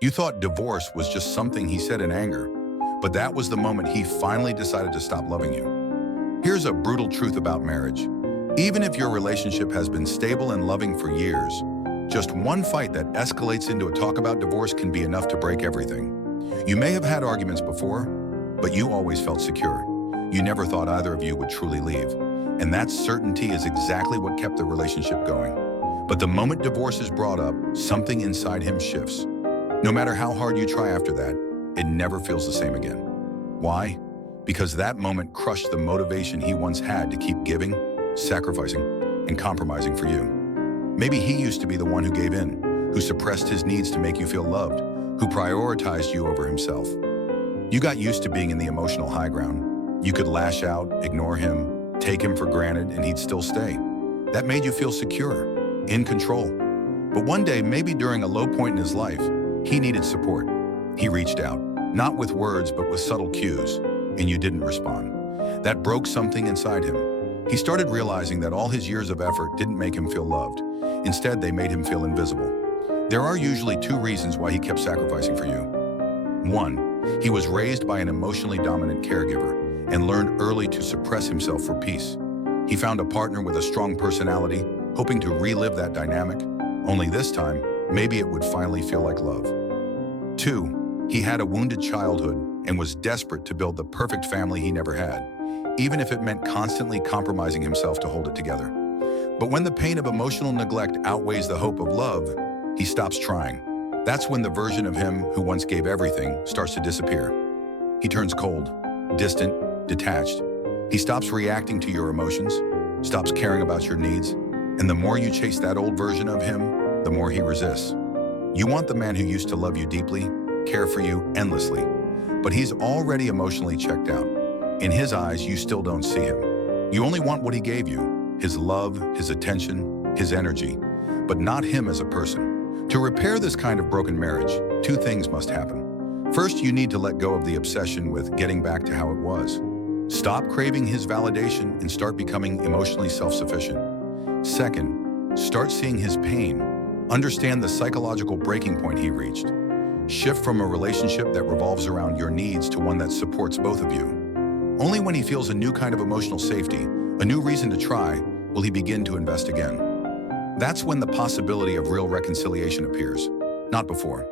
You thought divorce was just something he said in anger, but that was the moment he finally decided to stop loving you. Here's a brutal truth about marriage. Even if your relationship has been stable and loving for years, just one fight that escalates into a talk about divorce can be enough to break everything. You may have had arguments before, but you always felt secure. You never thought either of you would truly leave. And that certainty is exactly what kept the relationship going. But the moment divorce is brought up, something inside him shifts. No matter how hard you try after that, it never feels the same again. Why? Because that moment crushed the motivation he once had to keep giving, sacrificing, and compromising for you. Maybe he used to be the one who gave in, who suppressed his needs to make you feel loved, who prioritized you over himself. You got used to being in the emotional high ground. You could lash out, ignore him, take him for granted, and he'd still stay. That made you feel secure, in control. But one day, maybe during a low point in his life, he needed support. He reached out, not with words, but with subtle cues, and you didn't respond. That broke something inside him. He started realizing that all his years of effort didn't make him feel loved. Instead, they made him feel invisible. There are usually two reasons why he kept sacrificing for you. One, he was raised by an emotionally dominant caregiver and learned early to suppress himself for peace. He found a partner with a strong personality, hoping to relive that dynamic, only this time, maybe it would finally feel like love. Two, he had a wounded childhood and was desperate to build the perfect family he never had, even if it meant constantly compromising himself to hold it together. But when the pain of emotional neglect outweighs the hope of love, he stops trying. That's when the version of him who once gave everything starts to disappear. He turns cold, distant, detached. He stops reacting to your emotions, stops caring about your needs, and the more you chase that old version of him, the more he resists. You want the man who used to love you deeply, care for you endlessly, but he's already emotionally checked out. In his eyes, you still don't see him. You only want what he gave you, his love, his attention, his energy, but not him as a person. To repair this kind of broken marriage, two things must happen. First, you need to let go of the obsession with getting back to how it was. Stop craving his validation and start becoming emotionally self-sufficient. Second, start seeing his pain. Understand the psychological breaking point he reached. Shift from a relationship that revolves around your needs to one that supports both of you. Only when he feels a new kind of emotional safety, a new reason to try, will he begin to invest again. That's when the possibility of real reconciliation appears, not before.